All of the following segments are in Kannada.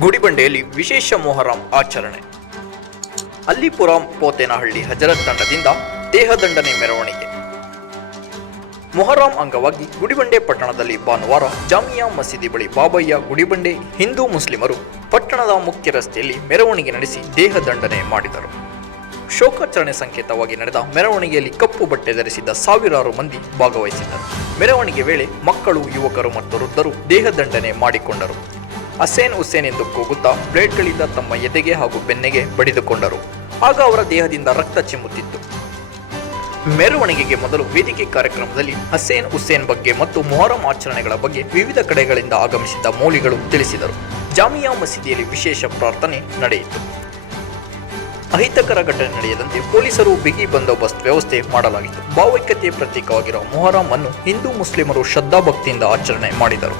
ಗುಡಿಬಂಡೆಯಲ್ಲಿ ವಿಶೇಷ ಮೊಹರಂ ಆಚರಣೆ. ಅಲ್ಲಿಪುರಂ ಪೋತೇನಹಳ್ಳಿ ಹಜರತ್ ತಂಡದಿಂದ ದೇಹದಂಡನೆ ಮೆರವಣಿಗೆ. ಮೊಹರಾಂ ಅಂಗವಾಗಿ ಗುಡಿಬಂಡೆ ಪಟ್ಟಣದಲ್ಲಿ ಭಾನುವಾರ ಜಾಮಿಯಾ ಮಸೀದಿ ಬಳಿ ಬಾಬಯ್ಯ ಗುಡಿಬಂಡೆ ಹಿಂದೂ ಮುಸ್ಲಿಮರು ಪಟ್ಟಣದ ಮುಖ್ಯ ರಸ್ತೆಯಲ್ಲಿ ಮೆರವಣಿಗೆ ನಡೆಸಿ ದೇಹದಂಡನೆ ಮಾಡಿದರು. ಶೋಕಾಚರಣೆ ಸಂಕೇತವಾಗಿ ನಡೆದ ಮೆರವಣಿಗೆಯಲ್ಲಿ ಕಪ್ಪು ಬಟ್ಟೆ ಧರಿಸಿದ್ದ ಸಾವಿರಾರು ಮಂದಿ ಭಾಗವಹಿಸಿದ್ದರು. ಮೆರವಣಿಗೆ ವೇಳೆ ಮಕ್ಕಳು, ಯುವಕರು ಮತ್ತು ವೃದ್ಧರು ದೇಹದಂಡನೆ ಮಾಡಿಕೊಂಡರು. ಹಸೇನ್ ಹುಸೇನ್ ಎಂದು ಕೂಗುತ್ತಾ ಬ್ಲೇಡ್ಗಳಿಂದ ತಮ್ಮ ಎದೆಗೆ ಹಾಗೂ ಬೆನ್ನೆಗೆ ಬಡಿದುಕೊಂಡರು. ಆಗ ಅವರ ದೇಹದಿಂದ ರಕ್ತ ಚಿಮ್ಮುತ್ತಿತ್ತು. ಮೆರವಣಿಗೆಗೆ ಮೊದಲು ವೇದಿಕೆ ಕಾರ್ಯಕ್ರಮದಲ್ಲಿ ಹಸೇನ್ ಹುಸೇನ್ ಬಗ್ಗೆ ಮತ್ತು ಮೊಹರಂ ಆಚರಣೆಗಳ ಬಗ್ಗೆ ವಿವಿಧ ಕಡೆಗಳಿಂದ ಆಗಮಿಸಿದ್ದ ಮೌಲಿಗಳು ತಿಳಿಸಿದರು. ಜಾಮಿಯಾ ಮಸೀದಿಯಲ್ಲಿ ವಿಶೇಷ ಪ್ರಾರ್ಥನೆ ನಡೆಯಿತು. ಅಹಿತಕರ ಘಟನೆ ನಡೆಯದಂತೆ ಪೊಲೀಸರು ಬಿಗಿ ಬಂದೋಬಸ್ತ್ ವ್ಯವಸ್ಥೆ ಮಾಡಲಾಗಿತ್ತು. ಭಾವೈಕ್ಯತೆಯ ಪ್ರತೀಕವಾಗಿರುವ ಮೊಹರಂ ಅನ್ನು ಹಿಂದೂ ಮುಸ್ಲಿಮರು ಶ್ರದ್ಧಾಭಕ್ತಿಯಿಂದ ಆಚರಣೆ ಮಾಡಿದರು.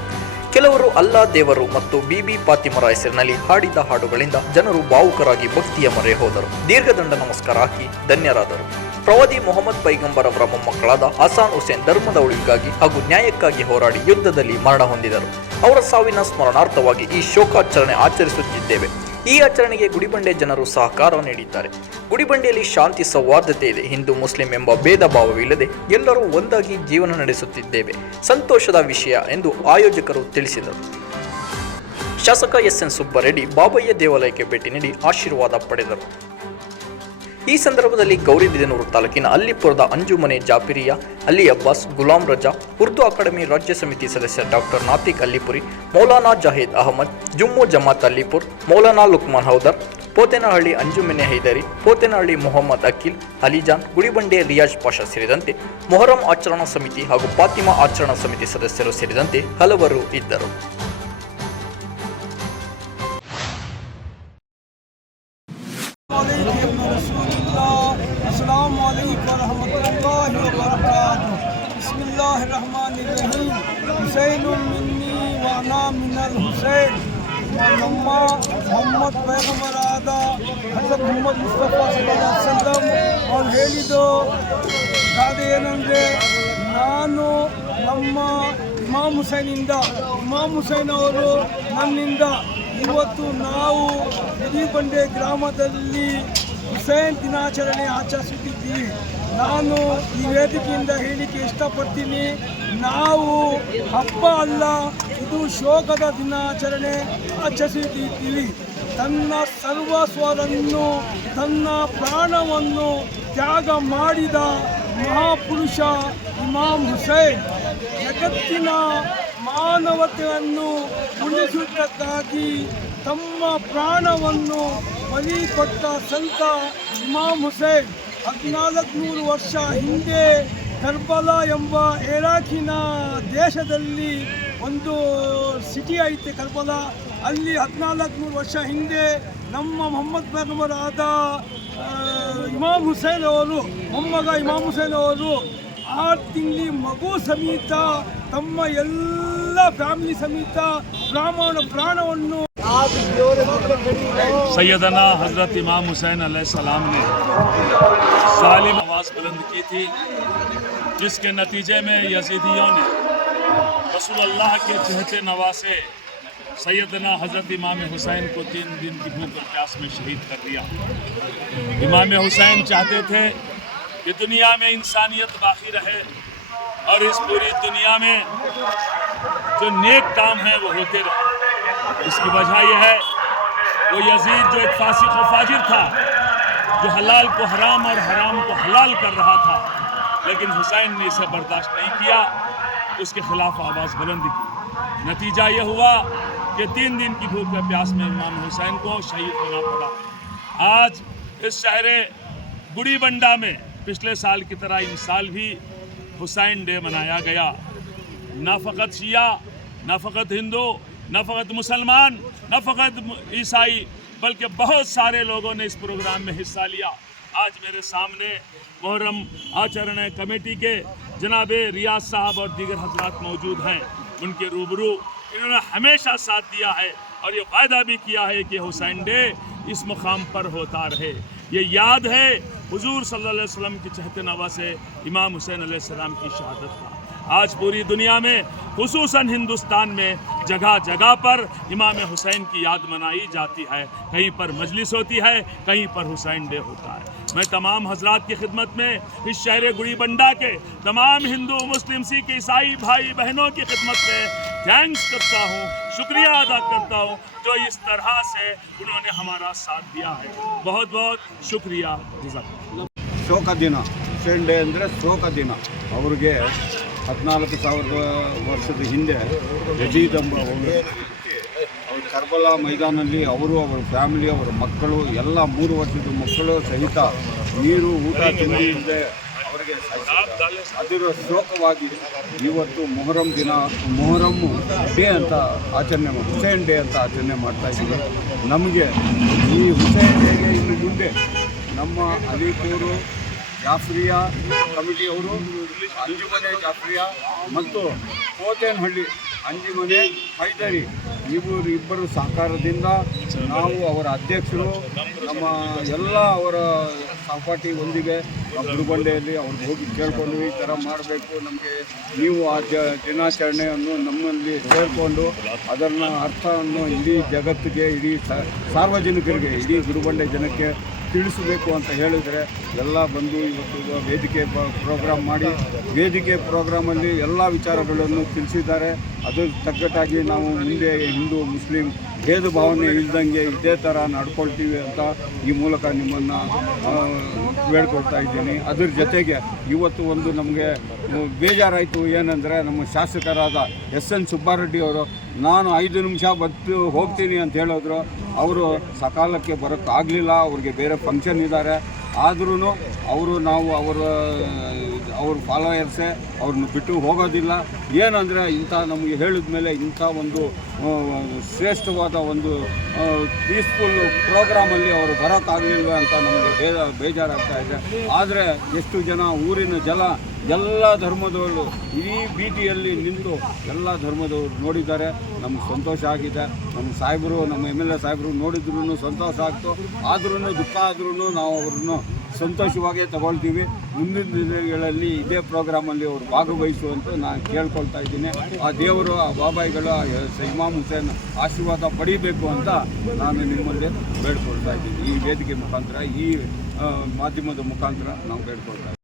ಕೆಲವರು ಅಲ್ಲಾ ದೇವರು ಮತ್ತು ಬಿಬಿ ಪಾತಿಮರ ಹೆಸರಿನಲ್ಲಿ ಹಾಡಿದ ಹಾಡುಗಳಿಂದ ಜನರು ಭಾವುಕರಾಗಿ ಭಕ್ತಿಯ ಮೊರೆ ಹೋದರು. ದೀರ್ಘದಂಡ ನಮಸ್ಕಾರ ಹಾಕಿ ಧನ್ಯರಾದರು. ಪ್ರವಾದಿ ಮೊಹಮ್ಮದ್ ಪೈಗಂಬರ್ ಅವರ ಮೊಮ್ಮಕ್ಕಳಾದ ಹಸಾನ್ ಹುಸೇನ್ ಧರ್ಮದ ಉಳಿವಿಗಾಗಿ ಹಾಗೂ ನ್ಯಾಯಕ್ಕಾಗಿ ಹೋರಾಡಿ ಯುದ್ಧದಲ್ಲಿ ಮರಣ ಹೊಂದಿದರು. ಅವರ ಸಾವಿನ ಸ್ಮರಣಾರ್ಥವಾಗಿ ಈ ಶೋಕಾಚರಣೆ ಆಚರಿಸುತ್ತಿದ್ದೇವೆ. ಈ ಆಚರಣೆಗೆ ಗುಡಿಬಂಡೆ ಜನರು ಸಹಕಾರ ನೀಡಿದ್ದಾರೆ. ಗುಡಿಬಂಡೆಯಲ್ಲಿ ಶಾಂತಿ ಸೌಹಾರ್ದತೆ ಇದೆ. ಹಿಂದೂ, ಮುಸ್ಲಿಂ ಎಂಬ ಭೇದ ಭಾವವಿಲ್ಲದೆ ಎಲ್ಲರೂ ಒಂದಾಗಿ ಜೀವನ ನಡೆಸುತ್ತಿದ್ದೇವೆ. ಸಂತೋಷದ ವಿಷಯ ಎಂದು ಆಯೋಜಕರು ತಿಳಿಸಿದರು. ಶಾಸಕ ಎಸ್ ಎನ್ ಸುಬ್ಬರೆಡ್ಡಿ ಬಾಬಯ್ಯ ದೇವಾಲಯಕ್ಕೆ ಭೇಟಿ ನೀಡಿ ಆಶೀರ್ವಾದ ಪಡೆದರು. ಈ ಸಂದರ್ಭದಲ್ಲಿ ಗೌರಿಬಿದನೂರು ತಾಲೂಕಿನ ಅಲ್ಲಿಪುರದ ಅಂಜುಮನೆ ಜಾಪಿರಿಯ ಅಲಿ ಅಬ್ಬಾಸ್ ಗುಲಾಂ ರಜಾ, ಉರ್ದು ಅಕಾಡೆಮಿ ರಾಜ್ಯ ಸಮಿತಿ ಸದಸ್ಯ ಡಾಕ್ಟರ್ ನಾತಿಕ್ ಅಲ್ಲಿಪುರಿ, ಮೌಲಾನಾ ಜಾಹೀದ್ ಅಹಮದ್, ಜುಮ್ಮು ಜಮಾತ್ ಅಲ್ಲಿಪುರ್, ಮೌಲಾನಾ ಲುಕ್ಮಾನ್ ಹೌದರ್, ಪೋತೇನಹಳ್ಳಿ ಅಂಜುಮನೆ ಹೈದರಿ, ಪೋತೇನಹಳ್ಳಿ ಮೊಹಮ್ಮದ್ ಅಖಿಲ್, ಅಲಿಜಾನ್, ಗುಡಿಬಂಡೆ ರಿಯಾಜ್ ಪಾಷಾ ಸೇರಿದಂತೆ ಮೊಹರಂ ಆಚರಣಾ ಸಮಿತಿ ಹಾಗೂ ಫಾತಿಮಾ ಆಚರಣಾ ಸಮಿತಿ ಸದಸ್ಯರು ಸೇರಿದಂತೆ ಹಲವರು ಇದ್ದರು. ಮಿನಲ್ ಹುಸೇನ್ ನಮ್ಮ ಮೊಹಮ್ಮದ್ ಪೈಗಮರಾದ ಹಜರತ್ ಮೊಹಮ್ಮದ್ ಮುಸ್ತಫಾ ಅವ್ರು ಹೇಳಿದ್ದು ಗಾದೆ ಏನಂದರೆ, ನಾನು ನಮ್ಮ ಇಮಾಮ್ ಹುಸೇನಿಂದ, ಇಮಾಮ್ ಹುಸೈನ್ ಅವರು ನನ್ನಿಂದ ಇವತ್ತು ನಾವು ಹಿರಿಬಂಡೆ ಗ್ರಾಮದಲ್ಲಿ ಹುಸೇನ್ ದಿನಾಚರಣೆ ಆಚರಿಸುತ್ತಿದ್ದೀವಿ. ನಾನು ಈ ವೇದಿಕೆಯಿಂದ ಹೇಳಿಕೆ ಇಷ್ಟಪಡ್ತೀನಿ, ನಾವು ಹಬ್ಬ ಅಲ್ಲ ಇದು ಶೋಕದ ದಿನಾಚರಣೆ ಆಚರಿಸುತ್ತಿದ್ದೀವಿ ತನ್ನ ಸರ್ವಸ್ವರನ್ನು ತನ್ನ ಪ್ರಾಣವನ್ನು ತ್ಯಾಗ ಮಾಡಿದ ಮಹಾಪುರುಷ ಇಮಾಮ್ ಹುಸೇನ್, ಜಗತ್ತಿನ ಮಾನವತೆಯನ್ನು ಉಳಿಸುವುದಕ್ಕಾಗಿ ತಮ್ಮ ಪ್ರಾಣವನ್ನು ಬಲಿ ಕೊಟ್ಟ ಸಂತ ಇಮಾಮ್ ಹುಸೇನ್ ಹದಿನಾಲ್ಕು ನೂರು ವರ್ಷ ಹಿಂದೆ ಕರ್ಬಲ ಎಂಬ ಏರಾಕಿನ ದೇಶದಲ್ಲಿ ಒಂದು ಸಿಟಿ ಐತೆ ಕರ್ಬಲ ಅಲ್ಲಿ ಹದಿನಾಲ್ಕು ನೂರು ವರ್ಷ ಹಿಂದೆ ನಮ್ಮ ಮೊಹಮ್ಮದ್ ಪೈಗಂಬರಾದ ಆ, ಇಮಾಮ್ ಹುಸೇನ್ ಅವರು ಮೊಮ್ಮಗ ಇಮಾಮ್ ಹುಸೇನ್ ಅವರು ಆರು ತಿಂಗಳು ಮಗು ಸಮೇತ ತಮ್ಮ ಎಲ್ಲ ಫ್ಯಾಮಿಲಿ ಸಮೇತ ಬ್ರಾಹ್ಮಣ ಪ್ರಾಣವನ್ನು सैदना हज़रत इमाम हुसैन सलाम ने सालिम आवाज़ बुलंद की थी जिसके नतीजे में यजीदियों ने رسول اللہ کے چہتے نواسے سیدنا حضرت امام حسین کو تین دن کی بھوک اور پیاس میں شہید کر دیا۔ امام حسین چاہتے تھے کہ دنیا میں انسانیت باقی رہے اور اس پوری دنیا میں جو نیک کام ہیں وہ ہوتے رہے۔ اس کی وجہ یہ ہے وہ یزید جو ایک فاسق و فاجر تھا، جو حلال کو حرام اور حرام کو حلال کر رہا تھا، لیکن حسین نے اسے برداشت نہیں کیا۔ اس کے خلاف آواز بلند کی۔ نتیجہ یہ ہوا کہ تین دن کی بھوک کے پیاس میں امام حسین کو شہید ہونا پڑا۔ آج اس شہر گڑی بنڈا میں پچھلے سال کی طرح ان سال بھی حسین ڈے منایا گیا۔ نہ فقط شیعہ، نہ فقط ہندو، نہ فقط مسلمان، نہ فقط عیسائی بلکہ بہت سارے لوگوں نے اس پروگرام میں حصہ لیا۔ آج میرے سامنے محرم آچرن کمیٹی کے جناب ریاض صاحب اور دیگر حضرات موجود ہیں۔ ان کے روبرو انہوں نے ہمیشہ ساتھ دیا ہے اور یہ وعدہ بھی کیا ہے کہ حسین ڈے اس مقام پر ہوتا رہے۔ یہ یاد ہے حضور صلی اللہ علیہ وسلم کی چہت نوا سے امام حسین علیہ السلام کی شہادت کا۔ آج پوری دنیا میں، خصوصاً ہندوستان میں، جگہ جگہ پر امام حسین کی یاد منائی جاتی ہے۔ کہیں پر مجلس ہوتی ہے، کہیں پر حسین ڈے ہوتا ہے۔ میں تمام حضرات کی خدمت میں اس شہر گڑی بنڈا کے تمام ہندو، مسلم، سکھ، عیسائی بھائی بہنوں کی خدمت میں تھینکس کرتا ہوں، شکریہ ادا کرتا ہوں جو اس طرح سے انہوں نے ہمارا ساتھ دیا ہے۔ بہت بہت شکریہ۔ جزاک شوق دینا سینڈے ڈے شو کا دینا۔ اور ಹದಿನಾಲ್ಕು ಸಾವಿರದ ವರ್ಷದ ಹಿಂದೆ ಯಜೀದ್ ಅವರು ಕರ್ಬಲಾ ಮೈದಾನಲ್ಲಿ ಅವರು, ಅವರ ಫ್ಯಾಮಿಲಿ, ಅವರ ಮಕ್ಕಳು, ಎಲ್ಲ ಮೂರು ವರ್ಷದ ಮಕ್ಕಳು ಸಹಿತ ನೀರು, ಊಟ, ತಿಂಡಿ ಇಲ್ಲದೆ ಅವರಿಗೆ ಅದಿರೋ ಶೋಕವಾಗಿ ಇವತ್ತು ಮೊಹರಂ ದಿನ, ಮೊಹರಂ ಡೇ ಅಂತ ಆಚರಣೆ ಹುಸೇನ್ ಡೇ ಅಂತ ಆಚರಣೆ ಮಾಡ್ತಾ ಇದ್ದೀವಿ. ನಮಗೆ ಈ ಹುಸೇನ್ ಡೇಗೆ ಇನ್ನು ಮುಂದೆ ನಮ್ಮ ಅಲಿಪೂರು ಜಾಫ್ರಿಯಾ ಕಮಿಟಿಯವರು, ಅಂಜುಮನೆ ಜಾಫ್ರಿಯಾ ಮತ್ತು ಕೋತೇನಹಳ್ಳಿ ಅಂಜುಮನೆ ಹೈದರಿ. ಇವರು ಇಬ್ಬರು ಸಹಕಾರದಿಂದ ನಾವು ಅವರ ಅಧ್ಯಕ್ಷರು, ನಮ್ಮ ಎಲ್ಲ ಅವರ ಸಹಪಾಠಿ ಒಂದಿಗೆ ಗುರುಬಂಡೆಯಲ್ಲಿ ಅವ್ರಿಗೆ ಹೋಗಿ ಕೇಳಿಕೊಂಡು ಈ ಥರ ಮಾಡಬೇಕು, ನಮಗೆ ನೀವು ಆ ಜ ದಿನಾಚರಣೆಯನ್ನು ನಮ್ಮಲ್ಲಿ ಸೇರಿಕೊಂಡು ಅದನ್ನು ಅರ್ಥವನ್ನು ಇಡೀ ಜಗತ್ತಿಗೆ, ಇಡೀ ಸಾರ್ವಜನಿಕರಿಗೆ, ಇಡೀ ಗುರುಬಂಡೆ ಜನಕ್ಕೆ ತಿಳಿಸಬೇಕು ಅಂತ ಹೇಳಿದರೆ ಎಲ್ಲ ಬಂದು ಇವತ್ತು ವೇದಿಕೆ ಪ್ರೋಗ್ರಾಮ್ ಮಾಡಿ, ವೇದಿಕೆ ಪ್ರೋಗ್ರಾಮಲ್ಲಿ ಎಲ್ಲ ವಿಚಾರಗಳನ್ನು ತಿಳಿಸಿದ್ದಾರೆ. ಅದಕ್ಕೆ ತಕ್ಕಟ್ಟಾಗಿ ನಾವು ಮುಂದೆ ಹಿಂದೂ, ಮುಸ್ಲಿಂ ಭೇದ ಭಾವನೆ ಇಲ್ದಂಗೆ ಇದೇ ಥರ ನಡ್ಕೊಳ್ತೀವಿ ಅಂತ ಈ ಮೂಲಕ ನಿಮ್ಮನ್ನು ಬೇಡ್ಕೊಳ್ತಾ ಇದ್ದೀನಿ. ಅದ್ರ ಜೊತೆಗೆ ಇವತ್ತು ಒಂದು ನಮಗೆ ಬೇಜಾರಾಯಿತು ಏನಂದರೆ ನಮ್ಮ ಶಾಸಕರಾದ ಎಸ್ ಎನ್ ಸುಬ್ಬಾರೆಡ್ಡಿ ಅವರು, ನಾನು ಐದು ನಿಮಿಷ ಬತ್ತು ಹೋಗ್ತೀನಿ ಅಂತ ಹೇಳಿದ್ರು. ಅವರು ಸಕಾಲಕ್ಕೆ ಬರೋಕ್ಕಾಗಲಿಲ್ಲ, ಅವ್ರಿಗೆ ಬೇರೆ ಫಂಕ್ಷನ್ ಇದ್ದಾರೆ. ಆದ್ರೂ ಅವರು ನಾವು ಅವರ, ಅವ್ರ ಫಾಲೋಯರ್ಸೇ ಅವ್ರನ್ನ ಬಿಟ್ಟು ಹೋಗೋದಿಲ್ಲ. ಏನಂದರೆ ಇಂಥ ನಮಗೆ ಹೇಳಿದ ಮೇಲೆ ಇಂಥ ಒಂದು ಶ್ರೇಷ್ಠವಾದ ಒಂದು ಪೀಸ್ಫುಲ್ ಪ್ರೋಗ್ರಾಮಲ್ಲಿ ಅವರು ಬರೋಕ್ಕಾಗಲಿಲ್ವ ಅಂತ ನಮಗೆ ಬೇಜ, ಬೇಜಾರಾಗ್ತಾ ಇದೆ. ಆದರೆ ಎಷ್ಟು ಜನ ಊರಿನ ಜನ ಎಲ್ಲ ಧರ್ಮದವರು ಇಡೀ ಬೀದಿಯಲ್ಲಿ ನಿಂತು ಎಲ್ಲ ಧರ್ಮದವರು ನೋಡಿದ್ದಾರೆ. ನಮ್ಗೆ ಸಂತೋಷ ಆಗಿದೆ. ನಮ್ಮ ಸಾಹೇಬರು, ನಮ್ಮ ಎಂ ಎಲ್ ಎ ಸಾಹೇಬರು ನೋಡಿದ್ರು ಸಂತೋಷ ಆಗ್ತು. ಆದ್ರೂ ದುಃಖ ಆದ್ರೂ ನಾವು ಅವ್ರನ್ನು ಸಂತೋಷವಾಗೇ ತಗೊಳ್ತೀವಿ. ಮುಂದಿನ ದಿನಗಳಲ್ಲಿ ಇದೇ ಪ್ರೋಗ್ರಾಮಲ್ಲಿ ಅವರು ಭಾಗವಹಿಸುವಂತ ನಾನು ಕೇಳ್ಕೊಳ್ತಾ ಇದ್ದೀನಿ. ಆ ದೇವರು, ಆ ಬಾಬಾಯಿಗಳು, ಆ ಇಮಾಮ್ ಹುಸೇನ್ ಆಶೀರ್ವಾದ ಪಡೀಬೇಕು ಅಂತ ನಾನು ನಿಮ್ಮಲ್ಲಿ ಬೇಡ್ಕೊಳ್ತಾ ಇದ್ದೀನಿ. ಈ ವೇದಿಕೆ ಮುಖಾಂತರ, ಈ ಮಾಧ್ಯಮದ ಮುಖಾಂತರ ನಾವು ಬೇಡ್ಕೊಳ್ತಾ